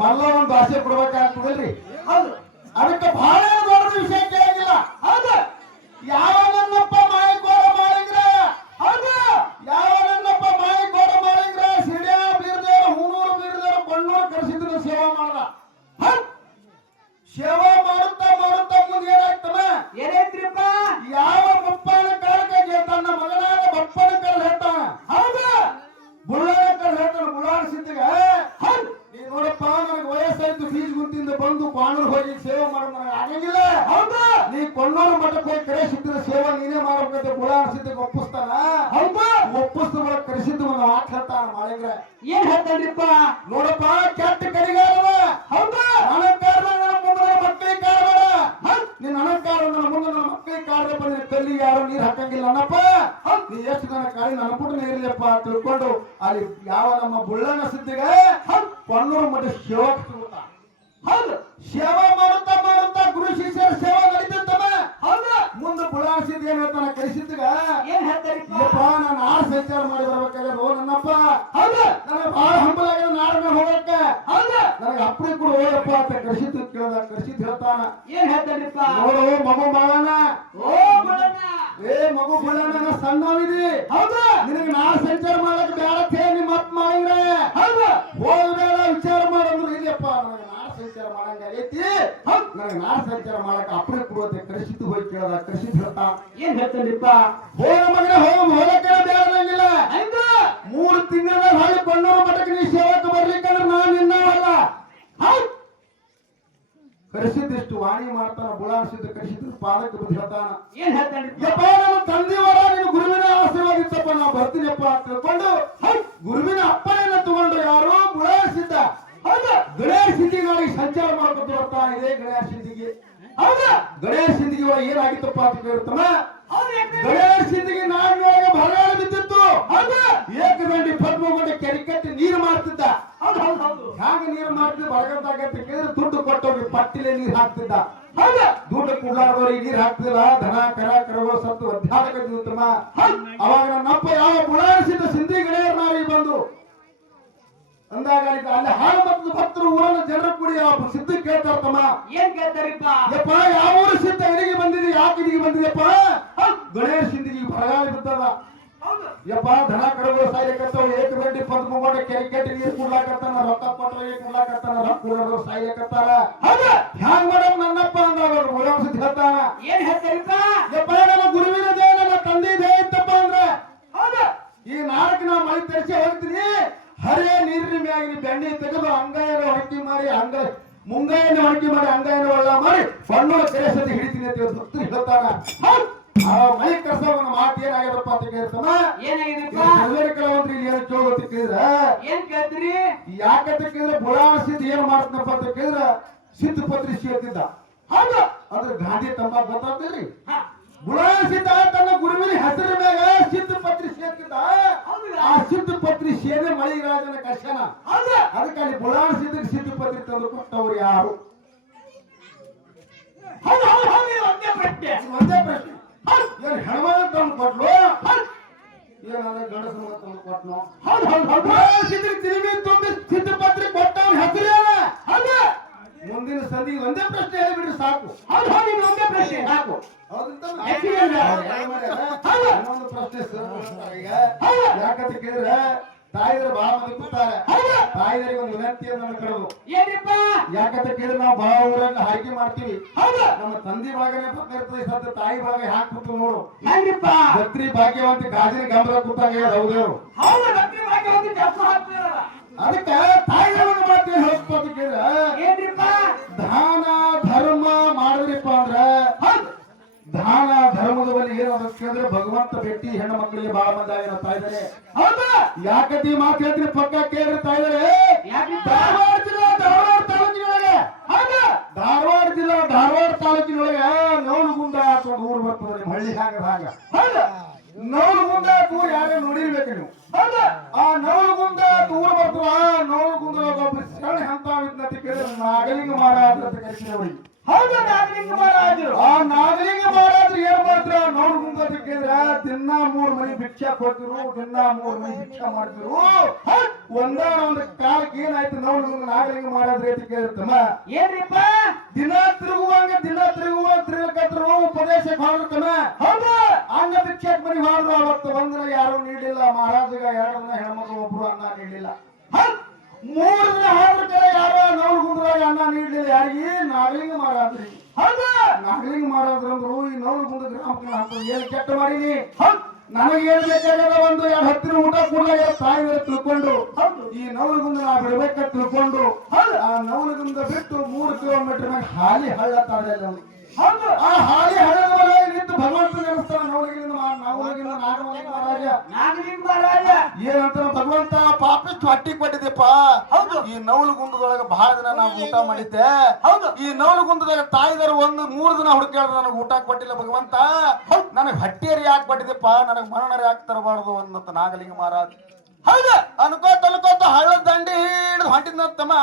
ಮಲ್ಲ ಒಂದು ಆಸೆ ಕೊಡ್ಬೇಕಾಗ್ತದಲ್ರಿ. ಹೌದು ಅದಕ್ಕೆ ಬಹಳ ದೊಡ್ಡ ವಿಷಯ ಕೇಳಂಗಿಲ್ಲ. ಹೌದು ಯಾವ ನನ್ನಪ್ಪ ಮಾಯಿ ಗೋಡ ಮಾಡಿದ್ರ. ಹೌದು ಯಾವ ನನ್ನಪ್ಪ ಮಾಯಿ ಗೋಡ ಮಾಡಿದ್ರ ಸಿಡಿಯ ಬೀರ್ದೇವ್ರು ಹೂನೂರು ಬೀರ್ದೇವ್ರು ಬಣ್ಣೂರು ಕರೆಸಿದ್ರು ಸೇವಾ ಮಾಡ್ದ. ಸೇವಾ ಮಾಡುತ್ತಾ ಮಾಡುತ್ತಾ ಮುಂದೆ ಏನಾಗ್ತವ? ಏನಾಯ್ತ್ರಿಪ್ಪ? ಯಾವ ಬಪ್ಪನ ಕಾಲಕ್ಕೆ ತನ್ನ ಮಗನಾದ ಬಪ್ಪನ ಕಾಲ ಹೇಳ್ತಾನ. ಹೌದು ಬುಳ್ಳಾನ ಕಾಲ ಹೇಳ್ತಾನ. ಬುಳ್ಳಾನ ಸಿದ್ಧಿಗೆ ಬೀಜಗುಂತಿಂದ ಬಂದು ಕಾಣೂರು ಹೋಗಿ ಸೇವೆ ಮಾಡೋದು ನನಗೆ ಆಗಂಗಿಲ್ಲ. ಹೌದಾ? ನೀ ಕೊಂಡೂರು ಮಠಕ್ಕೆ ಹೋಗಿ ಕರೆ ಸಿದ್ಧ ಸೇವೆ ನೀನೇ ಮಾಡ್ಬೇಕಂತ ಬುಲಾರ ಸಿದ್ಧಕ್ಕೆ ಒಪ್ಪಿಸ್ತಾನ. ಹೌದಾ? ಒಪ್ಪಿಸ್ದ ಬಳಿಕ ಕರೆಸಿದ್ದು ಒಂದು ಮಾತು ಹೇಳ್ತಾನ ಮಾಳಿಂಗ್ರೆ. ಏನ್ ಹೇಳ್ತಾನ್ರಿಪ್ಪ? ನೋಡಪ್ಪ, ಕೆಟ್ಟ ಕಡಿಗಾರವ. ಹೌದಾ? ಅನಂಕಾರ ನನ್ನ ಮುಂದೆ ನನ್ನ ಮಕ್ಕಳಿಗೆ ಕಾರಬೇಡ. ನಿನ್ನ ಅನಂಕಾರ ನನ್ನ ಮುಂದೆ ನನ್ನ ಮಕ್ಕಳಿಗೆ ಕಾರದಪ್ಪ. ನಿನ್ನ ಕಲ್ಲಿಗೆ ಯಾರು ನೀರು ಹಾಕಂಗಿಲ್ಲ ಅನ್ನಪ್ಪ. ನೀ ಎಷ್ಟು ನನ್ನ ಕಾಳಿ ನನ್ನ ಪುಟ್ಟನ ಇರಲಿಯಪ್ಪ ತಿಳ್ಕೊಂಡು ಅಲ್ಲಿ ಯಾವ ನಮ್ಮ ಬುಳ್ಳಣ್ಣ ಸಿದ್ಧಿಗೆ ಕೊಂಡೂರು ಮಠ ಸೇವಕ ಸಿಗುತ್ತಾ. ಹೌದು, ಸೇವಾ ಮಾಡುತ್ತಾ ಮಾಡುತ್ತಾ ಗುರು ಶಿಷ್ಯರ ಸೇವಾ ನಡೀತಂತಮ್ಮ. ಹೌದು, ಮುಂದೆ ಬುಳ್ಳಣ್ಣ ಸಿದ್ಧ ಏನ್ ಹೇಳ್ತಾನ ಕಳಿಸಿದ್ಗ, ಏನ್ ಹೇಳ್ತಾರಿಪ್ಪ? ನಾನು ಆರು ಸಂಚಾರ ಮಾಡಿ ಬರ್ಬೇಕಾದ್ರೆ ರೋ ನನ್ನಪ್ಪ. ಹೌದು, ನನಗೆ ಬಹಳ ಹಂಬಲ ಆಗಿದೆ ನಾಡ ಮೇಲೆ ಹೋಗಕ್ಕೆ. ಹೌದು, ನನಗೆ ಅಪ್ಪಡಿ ಕೂಡ ಹೋಗಪ್ಪ ಅಂತ ಕಳಿಸಿದ್ದು ಕೇಳ್ದ. ಕಳಿಸಿದ್ ಹೇಳ್ತಾನ. ಏನ್ ಹೇಳ್ತಾರಿಪ್ಪ? ನೋಡು ಮಗು ಮಾಡೋಣ. ಓ ಬುಳ್ಳಣ್ಣ, ಏ ಮಗು ಬುಳ್ಳಣ್ಣ ಸಣ್ಣವಿದಿ. ಹೌದಾ? ನಿನಗೆ ನಾಡ ಸಂಚಾರ ಮಾಡಕ್ ಬೇಡತ್ತೆ ನಿಮ್ಮ ಅಪ್ಪ ಮಾಡಿದ್ರೆ. ಹೌದು, ಹೋಗ್ಬೇಡ ವಿಚಾರ ಮಾಡಂದ್ರು ಇಲ್ಲಪ್ಪ. ನನಗೆ ನಾಡ ಸಂಚಾರ ಮಾಡಂಗ ಐತಿ. ನನಗೆ ನಾಡ ಸಂಚಾರ ಮಾಡಕ್ ಅಪ್ಪಡಿ ಕೊಡುವಂತೆ ಕಳಿಸಿದ್ದು ಹೋಗಿ ಕೇಳ್ದ. ಕಳಿಸಿದ್ ಹೇಳ್ತಾ. ಏನ್ ಹೇಳ್ತಾರಿಪ್ಪ? ಹೋಗ ಮಗನ ಹೋಗಕ್ಕೆ ಬೇಡಂಗಿಲ್ಲ. 3 ತಿಂಗಳ ಹೊಳ್ಳಿ ಕೊಂಡೂರು ಮಠಕ್ಕೆ ನೀ ಸೇವಕ ಬರ್ಲಿಕ್ಕಂದ್ರೆ ನಾನು ನಿನ್ನವಲ್ಲ. ಹೌದು, ಕರೆಸಿದ್ದಿಷ್ಟು ವಾಣಿ ಮಾಡ್ತಾನ. ಬುಳಾರಿಸಿದ್ದು ಕರೆಸಿದ್ದು ಪಾದಕ್ಕೆ ಬುದ್ಧಿ ಹೇಳ್ತಾನ. ಏನ್ ಹೇಳ್ತಾರಿಪ್ಪ? ಯಪ್ಪ, ನನ್ನ ತಂದೆಯವರ ನಿನ್ನ ಗುರುವಿನ ಆಶೀರ್ವಾದ ಇತ್ತಪ್ಪ, ನಾ ಬರ್ತೀನಪ್ಪ ಅಂತ ತಿಳ್ಕೊಂಡು ಗುರುವಿನ ಅಪ್ಪನೆಲ್ಲ ತಗೊಂಡು ಯಾರು ಬುಳಾರಿಸಿದ್ದ. ಹೌದಾ? ಗಣೇಶ ಸಿದ್ಧಿಗೆ ನಾಳೆಗೆ ಸಂಚಾರ ಮಾಡ್ಕೊಂಡು ಬರ್ತಾ ಇದೆ. ಗಣೇಶ ಸಿದ್ಧಿಗೆ. ಹೌದಾ? ಗಣೇಶ ಸಿದ್ಧಿಗೆ ಒಳಗೆ ಏನಾಗಿತ್ತಪ್ಪ ಅಂತ ಕೇಳ್ತಾನ. ಗಣೇಶ ಸಿದ್ಧಿಗೆ ನಾಡಿನೊಳಗೆ ಬರಗಾಲ ಬಿದ್ದಿತ್ತು. ಹೌದಾ? ಏಕದಂಡಿ ಪದ್ಮಗೊಂಡ ಕೆರೆ ಕಟ್ಟಿ ನೀರು ಮಾಡ್ತಿದ್ದ. ಹ್ಯಾಂಗ ನೀರು ಮಾಡ್ತಿದ್ದ ಬರಗಾಲದಾಗ ಅಂತ ಕೇಳಿದ್ರೆ ದುಡ್ಡು ಕೊಟ್ಟವ್ರಿಗೆ ಪಟ್ಟಿಲೆ ನೀರು ಹಾಕ್ತಿದ್ದ. ಹೌದಾ? ದುಡ್ಡು ಕುಡ್ಲಾರ್ದವ್ರಿಗೆ ನೀರು ಹಾಕ್ತಿಲ್ಲ. ದನ ಕರಗಳು ಸತ್ತು ಅಧ್ಯಾತ್ಮ. ಅವಾಗ ನನ್ನಪ್ಪ ಯಾವ ಬುಳಾರಿಸಿದ ಸಿಂಧಿ ಗೆಳೆಯರ ನಾವಿ ಬಂದು ಅಂದಾಗ ಅಲ್ಲಿ ಹಾಳು ಮತ್ತದ ಭಕ್ತರು ಊರನ್ನ ಜನರ ಕೂಡಿ ಆ ಸಿದ್ಧ ಕೇಳ್ತಾರ. ತಮ್ಮ ಏನ್ ಕೇಳ್ತಾರಿಪ್ಪ? ಯಪ್ಪ, ಯಾವ ಊರು ಸಿದ್ಧ ಇಲ್ಲಿಗೆ ಬಂದಿದೆ, ಯಾಕೆ ಇಲ್ಲಿಗೆ ಬಂದಿದೆಪ್ಪ? ಗಣೇಶ ಸಿದ್ಧಿಗೆ ಬರಗಾಲ ಬಿದ್ದದ. ಯಪ್ಪ, ದನ ಕರಗಳು ಸಾಯ್ಲಿಕತ್ತಾವ. ಏಕದಂಡಿ ಪದ್ಮಗೊಂಡ ಕೆರೆ ಕಟ್ಟಿ ನೀರು ಕುಡ್ಲಾಕತ್ತಾನ. ರೊಕ್ಕ ಕೊಟ್ಟರೆ ಕುಡ್ಲಾಕತ್ತಾನ. ರೊಕ್ಕ ಕೊಡೋರು ಸಾಯ್ಲಿಕತ್ತಾರ. ಹೌದಾ? ಹ್ಯಾಂಗ ಮಾಡಮ್ ನನ್ನಪ್ಪ ಅಂದಾಗ ಸಿದ್ಧ ಹೇಳ್ತಾನ. ಏನ್ ಹೇಳ್ತಾರಿಪ್ಪ? ಯಪ್ಪ, ನನ್ನ ಗುರುವಿನ ಜಯ ನನ್ನ ತಂದೆ ಜಯ ಇತ್ತಪ್ಪ ಅಂದ್ರೆ. ಹೌದಾ? ಈ ನಾಲ್ಕು ನಾ ಮೈ ತರಿಸಿ ಹೋಗ್ತೀನಿ. ಹರೇ ನೀರಿನ ಮ್ಯಾಗಿನ ಬೆಣ್ಣೆ ತೆಗೆದು ಅಂಗಾಯನ ಹೊರಕಿ ಮಾಡಿ ಮುಂಗಾಯನ ಹೊರಕಿ ಮಾಡಿ ಅಂಗಾಯನ ಒಳ್ಳ ಮಾಡಿ ಬಣ್ಣದ ಕೆರೆಸದಿ ಹಿಡಿತೀನಿ ಅಂತ ಭಕ್ತರು ಹೇಳ್ತಾನ. ಆ ಮೈ ಕಸವನ್ನ ಮಾತು ಏನಾಗ್ಯದಪ್ಪ ಅಂತ ಕೇಳ್ತಾನ. ಕಲಾವಂತ್ರಿ ಇಲ್ಲಿ ಏನು ಕೇಳೋದು ಕೇಳಿದ್ರ ಏನ್ ಕೇಳ್ತೀರಿ? ಯಾಕಂತ ಕೇಳಿದ್ರೆ ಬುಳಾರಿಸಿದ್ ಏನ್ ಮಾಡ್ತನಪ್ಪ ಅಂತ ಕೇಳಿದ್ರ ಸಿದ್ಧ ಪತ್ರಿ ಸೇರ್ತಿದ್ದ. ಹೌದಾ? ಅದ್ರ ಗಾಂಧಿ ತಂಬ ಗೊತ್ತಾಗ್ತೀರಿ. ಬುಳಾರಿಸಿದ್ದ ತನ್ನ ಗುರುವಿನ ಹೆಸರ ಮ್ಯಾಗ ಸಿದ್ಧ ಪತ್ರಿ ಸೇರ್ತಿದ್ದ. ಆ ಸಿದ್ಧ ಪತ್ರಿ ಸೇವೆ ಮಳಿರಾಜನ ಕರ್ಶನ. ಅದಕ್ಕೆ ಅಲ್ಲಿ ಬುಳಾರಿಸಿದ ಸಿದ್ಧ ಪತ್ರಿ ತಂದು ಕೊಟ್ಟವ್ರು ಯಾರು? ಒಂದೇ ಪ್ರಶ್ನೆ. ಏನ್ ಹೆಣ್ಮಗ ತಂದು ಕೊಟ್ಲು, ಏನಾದ್ರೆ ಗಂಡಸರು ತಂದು ಕೊಟ್ನು. ತಿರುಗಿ ತುಂಬಿ ಸಿದ್ಧ ಪತ್ರಿ ಕೊಟ್ಟವ್ರ ಹೆಸರು ಮುಂದಿನ ಸಂಧಿ ಒಂದೇ ಪ್ರಶ್ನೆ ಹೇಳಿಬಿಡ್ರಿ ಸಾಕು. ಒಂದೇ ಪ್ರಶ್ನೆ ಸಾಕು. ಇನ್ನೊಂದು ಪ್ರಶ್ನೆ ಯಾಕಂತ ಕೇಳಿದ್ರೆ ತಾಯಿದ್ರು ಬಹಳ ಮಂದಿ ಕೂತಾರೆ. ತಾಯಿದರಿಗೆ ಒಂದು ವಿನಂತಿಯನ್ನು ನನ್ನ ಕಡದು. ಯಾಕಂತ ಕೇಳಿದ್ರೆ ನಾವು ಬಹಳ ಊರಲ್ಲಿ ಹಾರಿಕೆ ಮಾಡ್ತೀವಿ. ನಮ್ಮ ತಂದೆ ಭಾಗನೇ ಪಕ್ಕ ಇರ್ತದೆ. ಸದ್ಯ ತಾಯಿ ಭಾಗ ಹ್ಯಾಕ್ ಕೂತು ನೋಡು. ಭಕ್ತಿ ಭಾಗ್ಯವಂತಿ ಗಾಜಿನ ಗಂಬಲ ಕೂತಾಗ ಹೌದೇವ್ರು. ಅದಕ್ಕೆ ತಾಯಿಗಳನ್ನು ಮಾಡ್ತೀವಿ ಹೇಳಪ್ಪ ಅಂತ ಕೇಳಿದ್ರೆ ದಾನ ಧರ್ಮ ಮಾಡಿದ್ರಿಪ್ಪ ಅಂದ್ರ ದಾನ ಧರ್ಮದ ಬಳಿ ಏನು ಅಂತ ಕೇಳಿದ್ರೆ ಭಗವಂತ ಭೇಟಿ ಹೆಣ್ಣು ಮಕ್ಕಳಿಗೆ ಬಹಳ ಮಂದಿ ಆಗ್ತಾ ಇದ್ದಾರೆ. ಹೌದಾ? ಯಾಕಂತ ಮಾತು ಹೇಳ್ತೀನಿ ಪಕ್ಕ ಕೇಳಿರ್ತಾ ಇದಾರೆ. ಧಾರವಾಡ ಜಿಲ್ಲಾ ಧಾರವಾಡ ತಾಲೂಕಿನೊಳಗೆ ಧಾರವಾಡ ಜಿಲ್ಲಾ ಧಾರವಾಡ ತಾಲೂಕಿನೊಳಗೆ ನವಲಗುಂದ ಹಾಕೊಂಡು ಊರು ಬರ್ತದೆ. ನಿಮ್ಮ ಹಳ್ಳಿ ಹಾಗ ನವಲಗುಂದ ಊರು ಯಾರೇ ನೋಡಿರ್ಬೇಕು ನೀವು. ಆ ನವಲಗುಂದ ಊರು ಬರ್ತದ. ಆ ನವಲಗುಂದ ಒಬ್ಬ ಶರಣ ಅಂತ ಅಂತ ಕೇಳಿದ್ರೆ ನಾಗಲಿಂಗ ಮಹಾರಾಜ ಅಂತ ಕರಿತೀವಿ. ಹೌದಾ? ನಾಗಲಿಂಗ ಮಹಾರಾಜರು. ಆ ನಾಗಲಿಂಗ ಮಹಾರಾಜರು ಏನ್ ಮಾಡ್ತಾರ ನವಲಗುಂದ ಅಂತ ಕೇಳಿದ್ರೆ ದಿನ 3 ಮನಿ ಭಿಕ್ಷಾ ಕೊಡ್ತಿರು. ದಿನ 3 ಮನಿ ಭಿಕ್ಷಾ ಮಾಡ್ತಿರು. ಒಂದು ಕಾಲಕ್ಕೆ ಏನಾಯ್ತು ನವಲಗುಂದ ನಾಗಲಿಂಗ ಮಹಾರಾಜರು ಅಂತ ಕೇಳಿರ್ತಮ್ಮ. ಏನ್ರಿಪ್ಪ? ದಿನ ತಿರುಗಕತ್ರು ಉಪದೇಶಕ್ಕೆ ಹೊರಡ್ತಮ್ಮ. ಹೌದಾ? ಅನ್ನ ಭಿಕ್ಷಾಕ್ ಮನಿ ಮಾಡಿದ್ರು. ಅವತ್ತು ಒಂದಿನ ಯಾರು ನೀಡಿಲ್ಲ ಮಹಾರಾಜಗ. 2 ದಿನ ಹೆಣ್ಮಕ್ಳು ಒಬ್ರು ಅನ್ನ ನೀಡಲಿಲ್ಲ. 3 ದಿನ ಹೋದ್ರ ಕಡೆ ಯಾರೋ ನವಲಗುಂದದಾಗ ಅನ್ನ ನೀಡಲಿಲ್ಲ. ಯಾರಿಗೆ? ನಾಗಲಿಂಗ ಮಹಾರಾಜ್ರಿ. ಹೌದಾ? ನಾಗಲಿಂಗ ಮಹಾರಾಜ್ರು ಅಂದ್ರು ಈ ನವಲಗುಂದ ಗ್ರಾಮಕ್ಕೆ ಅಂತ ಏನ್ ಕೆಟ್ಟ ಮಾಡೀನಿ. ನನಗೇನ್ ಬೇಕಾಗದ ಒಂದು ಎರಡು ಹೊತ್ತಿನ ಊಟ ಕೂಡಲಾಗ ತಾಯಿ ತಿಳ್ಕೊಂಡು ಹೌದು ಈ ನವಲಗುಂದ ನಾ ಬಿಡ್ಬೇಕ ತಿಳ್ಕೊಂಡು ಆ ನವಲಗುಂದ ಬಿಟ್ಟು 3 ಕಿಲೋಮೀಟರ್ ಮ್ಯಾಗ ಹಾಲಿ ಹಳ್ಳ ತಾಡಲ್ಲ ಹೌದು ಆ ಹಾಲಿ ಹಳ್ಳದ ಒಳಗೆ ನಿಂತು ಭಗವಂತ ನೆನೆಸ್ತಾನ ನವಲಗಿಂದ ನಾಗಮಲಿಂಗ ಮಹಾರಾಜ ನಾಗಲಿಂಗ ಮಹಾರಾಜ ಏನಂತ ಭಗವಂತ ಪಾಪಿಷ್ಟು ಹಟ್ಟಿ ಕೊಟ್ಟಿದ್ದೆಪ್ಪ ಹೌದು ಈ ನವಲಗುಂದದೊಳಗೆ ಬಹಳ ದಿನ ನಾವು ಊಟ ಮಾಡಿದ್ದೆ ಹೌದು ಈ ನವಲಗುಂದದಾಗ ತಾಯಿದಾರ 3 ದಿನ ಹುಡುಕಾಡ್ದ ನನಗೆ ಊಟ ಕೊಟ್ಟಿಲ್ಲ ಭಗವಂತ ನನಗೆ ಹಟ್ಟಿಯರಿ ಯಾಕೆ ಕೊಟ್ಟಿದ್ದೆಪ್ಪ ನನಗೆ ಮರಣರು ಯಾಕೆ ತರಬಾರ್ದು ಅನ್ನಂತ ನಾಗಲಿಂಗ ಮಹಾರಾಜ ಹೌದು ಅನ್ಕೋತ ಹಳ್ಳದ ದಂಡಿ ಹಿಡಿದು ಹೊಂಟಿದ್ನತ್ತಮ್ಮ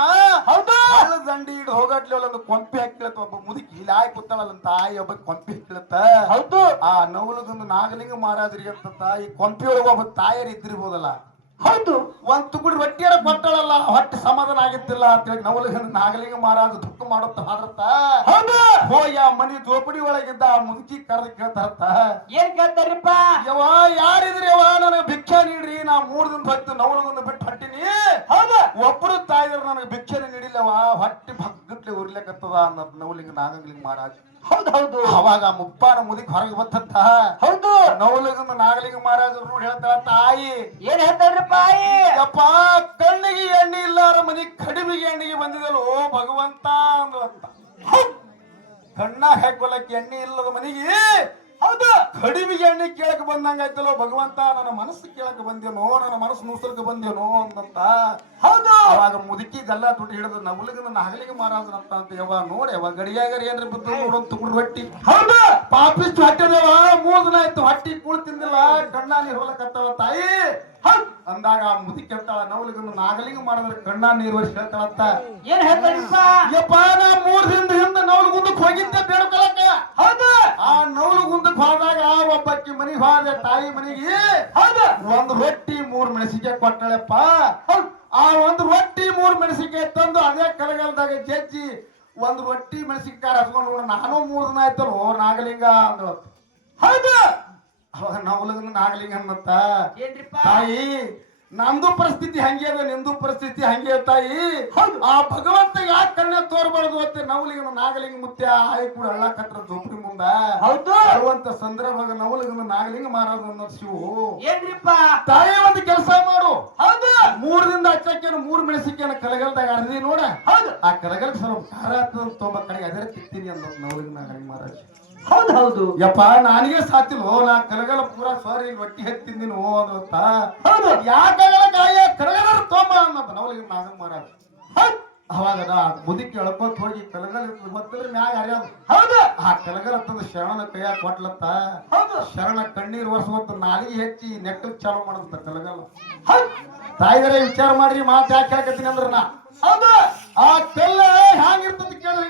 ಹೌದು ಹಳ್ಳದ ದಂಡಿ ಹಿಡಿದು ಹೋಗಟ್ಲಿ ಒಂದು ಕೊಂಪಿ ಹಾಕಿಳತ್ತ ಒಬ್ಬ ಮುದುಕಿ ಇಲ್ಲಿ ಆಯ್ ಕೂತಾಳಲ್ಲ ತಾಯಿ ಒಬ್ಬ ಕೊಂಪಿ ಹಾಕಿಳತ್ತ ಹೌದು ಆ ನವಲಗುಂದ ನಾಗಲಿಂಗ ಮಹಾರಾಜರಿಗೆ ಅಂತ ಈ ಕೊಂಪಿ ಒಳಗೆ ಒಬ್ಬ ತಾಯರು ಇದ್ದಿರ್ಬೋದಲ್ಲ ಹೌದು ಒಂದ್ ತುಗುಡಿ ರೊಟ್ಟಿಯರ ಕೊಟ್ಟಳಲ್ಲ ಹೊಟ್ಟೆ ಸಮಾಧಾನ ಆಗಿತ್ತಿಲ್ಲ ಅಂತೇಳಿ ನವಲಗುಂದ ನಾಗಲಿಂಗ ಮಹಾರಾಜ ದುಃಖ ಮಾಡುತ್ತ ಹಾದ್ರತ್ತ ಹೌದು ಹೋಗಿ ಆ ಮನಿ ಜೋಪಡಿ ಒಳಗಿದ್ದ ಆ ಮುದುಕಿ ಕರೆದು ಕೇಳ್ತಾರತ್ತ ಏನ್ ಕೇಳ್ತಾರಿಪ್ಪ ಯವ ಯಾರಿದ್ರಿ ಯವ ನನಗೆ ಭಿಕ್ಷೆ ನೀಡ್ರಿ ನಾ 3 ದಿನ ಹೊತ್ತು ನವಲಗುಂದ ಬಿಟ್ಟು ಹೊಟ್ಟಿನಿ ಹೌದು ಒಬ್ಬರು ತಾಯಿದ್ರು ನನಗೆ ಭಿಕ್ಷೆ ನೀಡಿಲ್ಲವ ಹೊಟ್ಟೆ ಭಗ್ಗಟ್ಲೆ ಉರ್ಲಿಕತ್ತದ ಅನ್ನೋದು ನವಲಿಂಗ ನಾಗಲಿಂಗ ಮಹಾರಾಜ ಹೌದು ಹೌದು ಅವಾಗ ಮುಪ್ಪಾನ ಮುದುಕಿ ಹೊರಗೆ ಬತ್ತಂತ ಹೌದು ನವಲಗುಂದ ನಾಗಲಿಂಗ ಮಹಾರಾಜರು ನೋಡಿ ಹೇಳ್ತಾರ ತಾಯಿ ಏನ್ ಹೇಳ್ತಾರ್ರಿಪ್ಪ ಯಪ್ಪ ಕಣ್ಣಿಗೆ ಎಣ್ಣೆ ಇಲ್ಲಾರ ಮನಿ ಕಡಿಮೆಗೆ ಎಣ್ಣಿಗೆ ಬಂದಿದಲು ಭಗವಂತ ಅಂದ್ರಂತ ಕಣ್ಣಾಗ ಹಾಕೊಲಕ್ಕೆ ಎಣ್ಣೆ ಇಲ್ಲದ ಮನಿಗೆ ಹೌದು ಕಡಿಮೆಗೆ ಎಣ್ಣೆ ಕೇಳಕ್ ಬಂದಂಗ ಆಯ್ತಲ್ಲೋ ಭಗವಂತ ನನ್ನ ಮನಸ್ಸು ಕೇಳಕ್ ಬಂದೇನೋ ನನ್ನ ಮನಸ್ಸು ನುಸರ್ಕ ಬಂದೇನೋ ಅಂದಂತ ಹೌದು ಅವಾಗ ಮುದುಕಿ ಗಲ್ಲ ತುಟಿ ಹಿಡಿದು ನವಲಗುಂದ ನಾಗಲಿಂಗ ಮಹಾರಾಜನಂತ ಅಂತ ಯವ್ವ ನೋಡಿ ಅವ ಗಡಿಯಾಗರ ಏನ್ರಿ ಬಿದ್ದು ನೋಡೋನ್ ತುಗುಡ್ ಹೊಟ್ಟಿ ಹೌದು ಪಾಪಿಸ್ಟ್ ಹೊಟ್ಟಿದೇವ 3 ದಿನ ಆಯ್ತು ಹೊಟ್ಟಿ ಕೂಳ್ ತಿಂದಿಲ್ಲ ಕಣ್ಣ ನೀರ್ ಹೊಲಕತ್ತವ ತಾಯಿ ಅಂದಾಗ ಆ ಮುದುಕಿ ಹೇಳ್ತಾಳ ನವಲಗುಂದ ನಾಗಲಿಂಗ ಮಾಡಿದ್ರೆ ಕಣ್ಣ ನೀರ್ ವರ್ಷ ಹೇಳ್ತಾಳಂತ ಏನ್ ಹೇಳ್ತಾರಿಪ್ಪ ಯಪ್ಪ ನಾ 3 ದಿನದ ಹಿಂದೆ ನವಲಗುಂದಕ್ಕೆ ಹೋಗಿದ್ದೆ ಬೇಡ್ಕೊಳಕ ಹೌದು ಆ ನವಲಗುಂದಕ್ಕೆ ಹೋದಾಗ ಒಬ್ಬಕ್ಕಿ ಮನಿಗೆ ಹೋದೆ ತಾಯಿ ಮನಿಗೆ ಹೌದು ಒಂದು ರೊಟ್ಟಿ 3 ಮೆಣಸಿಕಾಯಿ ಕೊಟ್ಟಳೆಪ್ಪ ಆ ಒಂದು ರೊಟ್ಟಿ 3 ಮೆಣಸಿಕಾಯಿ ತಂದು ಅದೇ ಕಲಗಲ್ದಾಗ ಜಜ್ಜಿ ಒಂದು ರೊಟ್ಟಿ ಮೆಣಸಿಕಾಯಿ ಹಚ್ಕೊಂಡು ನಾನು 3 ದಿನ ಆಯ್ತಲ್ಲ ನಾಗಲಿಂಗ ಅಂದ ಹೌದು ಅವಾಗ ನವಲಗುಂದ ನಾಗಲಿಂಗ ಅನ್ನತ್ತ ತಾಯಿ ನಮ್ದು ಪರಿಸ್ಥಿತಿ ಹಂಗೆ ಅದ ನಿಮ್ದು ಪರಿಸ್ಥಿತಿ ಹಂಗೆ ತಾಯಿ ಆ ಭಗವಂತ ಯಾಕೆ ಕಣ್ಣ ತೋರ್ಬಾರ್ದು ಅಂತ ನವಲಿಂಗ ನಾಗಲಿಂಗ ಮುತ್ಯ ಆಯ್ ಕೂಡ ಹಳ್ಳ ಕಟ್ರ ಜೋಪಡಿ ಮುಂದ ಹೌದು ಬರುವಂತ ಸಂದರ್ಭ ನವಲಿಂಗ ನಾಗಲಿಂಗ ಮಹಾರಾಜ ಅನ್ನೋ ಶಿವು ಏನ್ರಿಪ್ಪ ತಾಯಿ ಒಂದು ಕೆಲಸ ಮಾಡು ಹೌದು 3 ದಿನದ ಹಚ್ಚಕ್ಕೇನು 3 ಮೆಣಸಿಕೆನ ಕಲಗಲ್ದಾಗ ಅರ್ದಿ ನೋಡ ಹೌದು ಆ ಕಲಗಲ್ ಸ್ವಲ್ಪ ಖಾರ ತೊಂಬ ಕಡೆಗೆ ಅದರ ತಿಕ್ತೀನಿ ಅಂದ ನವಲಿಂಗ ನಾಗಲಿಂಗ ಮಹಾರಾಜ ಹೌದು ಹೌದು ಯಪ್ಪ ನನಗೆ ಸಾತಿಲ್ವೋ ನಾ ಕರಗಲ ಪೂರಾ ಸಾರಿ ಒಟ್ಟಿ ಹತ್ತಿಂದಿನೋ ಅಂತ ಹೌದು ಯಾಕಾಗಲ್ಲ ಗಾಯ ಕರಗಲ ತೋಮ ಅನ್ನತ ನವಲಿಂಗ ನಾಗಲಿಂಗ ಮಹಾರಾಜ ಅವಾಗ ನಾ ಮುದುಕಿ ಎಳ್ಕೊಂತ ಹೋಗಿ ಕಲಗಲ್ ಮತ್ತದ್ರ ಮ್ಯಾಗ ಹರಿಯೋದು ಹೌದು ಆ ಕಲಗಲ್ ತಂದು ಶರಣನ ಕೈಯಾಗ ಕೊಟ್ಲತ್ತ ಹೌದು ಶರಣ ಕಣ್ಣೀರ್ ವರ್ಷವತ್ತು ನಾಲಿಗೆ ಹೆಚ್ಚಿ ನೆಕ್ಕಲ್ ಚಾಲು ಮಾಡಂತ ಕಲಗಲ್ ತಾಯಿಗರೇ ವಿಚಾರ ಮಾಡ್ರಿ ಮಾತು ಯಾಕೆ ಕೇಳಕತ್ತೀನಿ ಅಂದ್ರ ನಾ ಹೌದು ಆ ಕಲ್ಲ ಹ್ಯಾಂಗಿರ್ತದ ಕೇಳಿ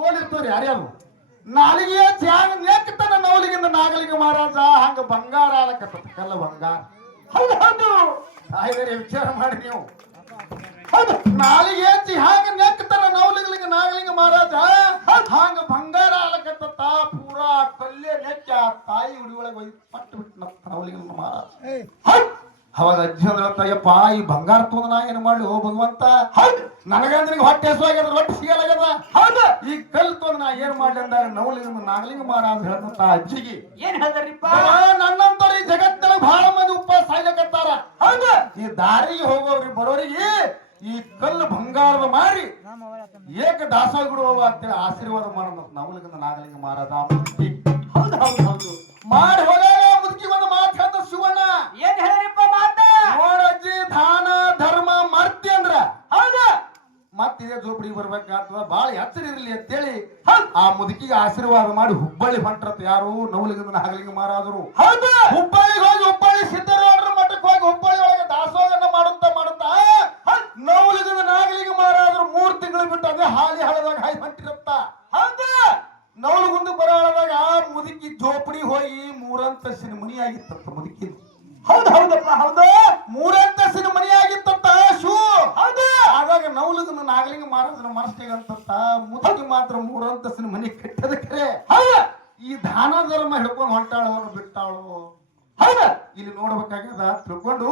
ಗೋಲ್ ಇರ್ತವ್ರಿ ಹರಿಯೋದು ನಾಲಿಗೆ ತ್ಯಾಗ ನೆಕ್ತಾನ ನವಲಿಗಿಂದ ನಾಗಲಿಂಗ ಮಹಾರಾಜ ಹಂಗ ಬಂಗಾರ ಆಲಕತ್ತ ಕಲ್ಲ ಬಂಗಾರ ಹೌದು ಹೌದು ತಾಯಿಗರೇ ವಿಚಾರ ಮಾಡಿ ನೀವು ಹೌದು ನಾಲಿಗೆ ಹೆಚ್ಚಿ ಹಂಗ ನೆಕ್ತಾನ ನವಲಿಂಗ ನಾಗಲಿಂಗ ಮಹಾರಾಜ ಹಂಗ ಬಂಗಾರ ಆಲಕತ್ತ ಪೂರಾ ಕಲ್ಲೇ ನೆಚ್ಚ ತಾಯಿ ಉಡಿ ಒಳಗೆ ಹೋಗಿ ಪಟ್ಟು ಬಿಟ್ಟು ನವಲಿಂಗ ಮಹಾರಾಜ ಅವಾಗ ಅಜ್ಜಿ ಅಂದ್ರಪ್ಪ ಯಪ್ಪ ಈ ಬಂಗಾರ ತೊಂದ ನಾ ಏನ್ ಮಾಡ್ಲಿ ಓ ಭಗವಂತ ಹೌದು ನನಗಂದ್ರೆ ಹೊಟ್ಟೆ ಹಸುವಾಗ್ಯದ ರೊಟ್ಟಿ ಸಿಗಲಾಗ್ಯದ ಹೌದು ಈ ಕಲ್ ತೊಂದ ನಾ ಏನ್ ಮಾಡ್ಲಿ ಅಂದಾಗ ನವಲಿಂಗ ನಾಗಲಿಂಗ ಮಹಾರಾಜ ಹೇಳ್ದಂತ ಅಜ್ಜಿಗೆ ಏನ್ ಹೇಳ್ತಾರಿಪ್ಪ ನನ್ನಂತರ ಈ ಜಗತ್ತೊಳಗೆ ಬಹಳ ಮಂದಿ ಉಪವಾಸ ಸಾಯ್ಲಕತ್ತಾರ ಹೌದು ಈ ದಾರಿಗೆ ಹೋಗೋವ್ರಿ ಬರೋರಿಗೆ ಈ ಕಲ್ಲು ಬಂಗಾರದ ಮಾಡಿ ಏಕ ದಾಸೋಹ ಬಿಡುವ ಅಂತೇಳಿ ಆಶೀರ್ವಾದ ಮಾಡೋದು ನವಲಿಂಗ ನಾಗಲಿಂಗ ಮಹಾರಾಜ ಹೌದು ಹೌದು ಹೌದು ಮಾಡಿ ಹೋಗಾಗ ಮುದುಕಿ ಒಂದು ಮಾತು ಹೇಳ್ತ ಶಿವಣ್ಣ ಏನ್ ಹೇಳಿರಿಪ್ಪ ಮಾತ ನೋಡಜ್ಜಿ ದಾನ ಧರ್ಮ ಮರ್ತಿ ಅಂದ್ರ ಹೌದ ಮತ್ತ ಇದೇ ಜೋಪಡಿ ಬರ್ಬೇಕಾಗ್ತದ ಬಾಳ ಎಚ್ಚರ ಇರ್ಲಿ ಅಂತೇಳಿ ಆ ಮುದುಕಿಗೆ ಆಶೀರ್ವಾದ ಮಾಡಿ ಹುಬ್ಬಳ್ಳಿ ಹೊಂಟ್ರತ್ ಯಾರು ನವಲಿಂಗ ನಾಗಲಿಂಗ ಮಹಾರಾಜರು ಹೌದು ಹುಬ್ಬಳ್ಳಿಗೆ ಹೋಗಿ ಹುಬ್ಬಳ್ಳಿ ಸಿದ್ದರಾಮರ ಮಠಕ್ಕೆ ಹೋಗಿ ಹುಬ್ಬಳ್ಳಿ ಒಳಗೆ ದಾಸೋಹನ ಮಾಡುತ್ತಾ ನವಲಿಂಗ ನಾಗಲಿಂಗ ಮಹಾರಾಜರು 3 ತಿಂಗಳು ಬಿಟ್ಟು ಅದೇ ಹಾಲಿ ಹಳದಾಗ ಹಾಯ್ ಹೊಂಟಿರತ್ತ ಹೌದ ನವಲಗುಂದ ಬರೋಳದಾಗ ಮುದುಕಿ ಜೋಪಡಿ ಹೋಗಿ 3 ಅಂತಸ್ತಿನ ಮನಿ ಆಗಿತ್ತಂತ ಮುದುಕಿ ಹೌದು ಹೌದಪ್ಪ ಹೌದು 3 ಅಂತಸ್ತಿನ ಮನಿ ಆಗಿತ್ತಂತ ಶೂ ಹೌದು ಆದಾಗ ನವಲಗುಂದ ನಾಗಲಿಂಗ ಮಹಾರಾಜನ ಮನಸ್ಸಿಗಂತ ಮುದುಕಿ ಮಾತ್ರ 3 ಅಂತಸ್ತಿನ ಮನಿ ಕಟ್ಟದಕ್ಕೆ ಹೌದ ಈ ದಾನ ಧರ್ಮ ಹಿಡ್ಕೊಂಡು ಹೊಂಟಾಳು ಬಿಟ್ಟಾಳು ಹೌದ ಇಲ್ಲಿ ನೋಡ್ಬೇಕಾಗ್ಯದ ತಿಳ್ಕೊಂಡು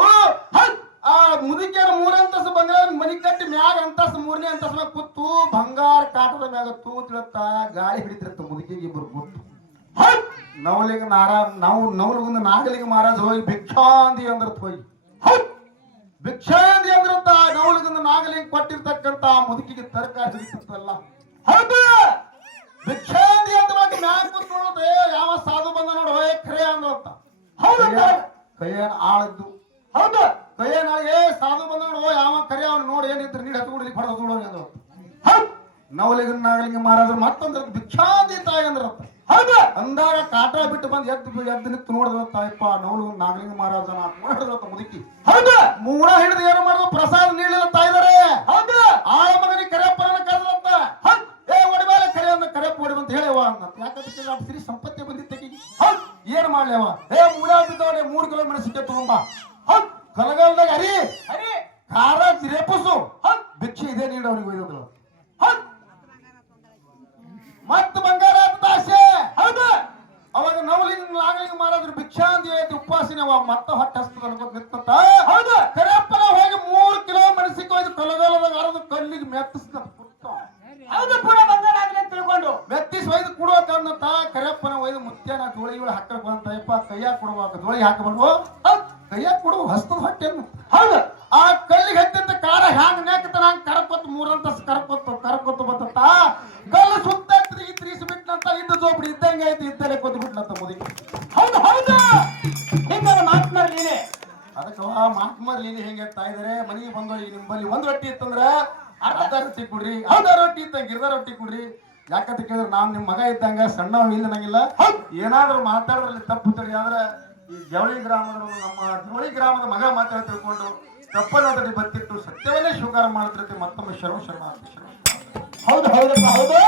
ಆ ಮುದುಕಿಯರ 3 ಅಂತಸ್ತು ಬಂಗಾರ ಮನಿ ಕಟ್ಟಿ ಮ್ಯಾಗ ಅಂತಸ್ತು 3ನೇ ಅಂತಸ್ತು ಮ್ಯಾಗ ಕೂತು ಬಂಗಾರ ಕಾಟದ ಮ್ಯಾಗ ತೂತಿಳತ್ತ ಗಾಳಿ ಹಿಡಿತಿರತ್ತ ಮುದುಕಿಗೆ ಇಬ್ಬರು ಕೂತು ನವಲಿಗೆ ನವಲಿಗೊಂದು ನಾಗಲಿಗೆ ಮಹಾರಾಜ್ ಹೋಗಿ ಭಿಕ್ಷಾಂದಿ ಅಂದ್ರತ್ ಹೋಗಿ ಹೌದ್ ಭಿಕ್ಷಾಂದಿ ಅಂದ್ರಂತ ನವಲಿಗೊಂದು ನಾಗಲಿಗೆ ಕೊಟ್ಟಿರ್ತಕ್ಕಂತ ಮುದುಕಿಗೆ ತರಕಾರಿ ಸಿಕ್ತಲ್ಲ ಹೌದು ಭಿಕ್ಷಾಂದಿ ಅಂದ್ರಾಗ ಮ್ಯಾಗ ಕೂತ್ಕೊಳ್ಳೋದೆ ಯಾವ ಸಾಧು ಬಂದ ನೋಡು ಹೋಯ್ ಖರೆ ಅಂದ್ರಂತ ಹೌದು ಕೈಯನ್ ಆಳದ್ದು ಹೌದು ಕೈಯನ್ ಏ ಸಾಧು ಬಂದ ನೋಡು ಯಾವ ಕರೆ ಅವ್ನು ನೋಡಿ ಏನಿದ್ರು ನೀಡಿ ಹತ್ಕೊಡ್ಲಿಕ್ಕೆ ಹೊಡೆದು ನೋಡೋದು ಅಂದ್ರು ಹೌದು ನವಲಿಗನ್ ನಾಗಲಿಂಗ ಮಹಾರಾಜರು ಮತ್ತೊಂದ್ರ ಭಿಕ್ಷಾಂದಿ ತಾಯಿ ಅಂದ್ರತ್ತ ಹೌದು ಅಂದಾಗ ಕಾಟ ಬಿಟ್ಟು ಬಂದು ಎದ್ದು ನಿಂತು ನೋಡಿದ್ರ ತಾಯಪ್ಪ ನವಲಿಗನ್ ನಾಗಲಿಂಗ ಮಹಾರಾಜನ ನೋಡಿದ್ರತ್ತ ಮುದುಕಿ ಹೌದು ಮೂಡ ಹಿಡಿದು ಏನು ಮಾಡಿದ್ರು ಪ್ರಸಾದ ನೀಡಲಿಲ್ಲ ತಾಯಿದಾರೆ ಹೌದು ಆಳ ಮಗನಿಗೆ ಕರೆಯಪ್ಪನ ಕರೆದ್ರಂತ ಏ ಒಡಿಬಾಲ ಕರೆ ಅಂದ ಕರೆಯಪ್ಪ ಹೊಡಿ ಅಂತ ಹೇಳವ ಅಂದ ಯಾಕಂದ್ರೆ ಸಿರಿ ಸಂಪತ್ತಿ ಬಂದಿತ್ತಕಿ ಹೌದು ಏನ್ ಮಾಡ್ಲೇವ ಏ ಮೂಡ ಬಿದ್ದವಡೆ 3 ಕಿಲೋ ಮೆಣಸಿಗೆ ತಗೊಂಬ ಹೌದು ಕಲಗಾಲದಾಗ ಹರಿ ಹರಿ ಖಾರ ರೇಪಸು ಹೌದು ಭಿಕ್ಷೆ ಇದೆ ನೀಡು ಅವನಿಗೆ ಒಯ್ದದ್ರು ಹೌದು ಮತ್ತ ಬಂಗಾರ ಆಸೆ ಹೌದು ಅವಾಗ ನವಲಿಂಗ ನಾಗಲಿಂಗ ಮಾರಾದ್ರು ಭಿಕ್ಷಾಂದಿ ಐತಿ ಉಪವಾಸಿನ ಮತ್ತ ಹೊಟ್ಟೆ ಹಸ್ತದ ಅನ್ಕೋತ ನಿಂತ ಹೌದು ಕರೆಯಪ್ಪನ ಹೋಗಿ 3 ಕಿಲೋ ಮೆಣಸಿಗೆ ಒಯ್ದು ಕಲಗಾಲದಾಗ ಅರದು ಕಲ್ಲಿಗೆ ಮೆತ್ತಿಸ್ತ ಹೌದು ಪೂರ ಬಂಗಾರ ಆಗ್ಲಿ ಅಂತ ತಿಳ್ಕೊಂಡು ಮೆತ್ತಿಸಿ ಒಯ್ದು ಕೊಡುವಂತ ಕರೆಯಪ್ಪನ ಒಯ್ದು ಮುತ್ಯಾನ ಜೋಳಿಗಳು ಹಾಕಕ್ ಬಂತಪ್ಪ ಕೈಯಾಗ ಕೊಡುವಾಗ ಜೋಳಿ ಹಾಕಬಾರ್ದು ಕೈಯಾಗ ಕೊಡು ಹಸ್ತದ ಹೊಟ್ಟೆ ಹೌದು ಆ ಕಲ್ಲಿಗೆ ಹತ್ತಿಂದ ಕಾರ ಹ್ಯಾಂಗ ನೇಕತ್ತ ಹಂಗ ಕರಕೊತ್ 3 ಅಂತಸ್ ಕರಕೊತ್ತು ಬತ್ತ ಕಲ್ಲು ಸುತ್ತ ತಿರುಗಿಸಿಬಿಟ್ನಂತ ಇದ್ದ ಜೋಪಡಿ ಇದ್ದಂಗೆ ಐತಿ ಇದ್ದಲ್ಲೇ ಕೊದ್ದು ಬಿಟ್ಲಂತ ಮುದುಕಿ ಹೌದು ಹೌದು ಹಿಂಗಾರ ಮಾತನಾಡ್ ನೀನೆ ಅದಕ್ಕೆ ಮಾತ್ಮರ್ ಲೀಲಿ ಹೆಂಗೆ ಹೇಳ್ತಾ ಇದಾರೆ ಮನೆಗೆ ಬಂದು ಈಗ ನಿಮ್ಮಲ್ಲಿ 1 ರೊಟ್ಟಿ ಇತ್ತಂದ್ರ ಅರ್ಧ ರೊಟ್ಟಿ ಕೊಡ್ರಿ ಅರ್ಧ ರೊಟ್ಟಿ ಇತ್ತಂಗ ಇರ್ಧ ರೊಟ್ಟಿ ಕೊಡ್ರಿ ಯಾಕಂತ ಕೇಳಿದ್ರೆ ನಾನ್ ನಿಮ್ ಮಗ ಇದ್ದಂಗ ಸಣ್ಣ ಇಲ್ಲ ನಂಗಿಲ್ಲ ಏನಾದ್ರೂ ಮಾತಾಡೋದ್ರಲ್ಲಿ ತಪ್ಪು ತಡಿ ಆದ್ರೆ ಈ ಜವಳಿ ಗ್ರಾಮದ ನಮ್ಮ ಜವಳಿ ಗ್ರಾಮದ ಮಗ ಮಾತಾಡ ತಿಳ್ಕೊಂಡು ತಪ್ಪನ್ನೋದ್ರಲ್ಲಿ ಬರ್ತಿತ್ತು ಸತ್ಯವನ್ನೇ ಸ್ವೀಕಾರ ಮಾಡ್ತಿರ್ತೀವಿ ಮತ್ತೊಮ್ಮೆ ಶರ್ಮ ಹೌದು ಹೌದಪ್ಪ ಹೌದು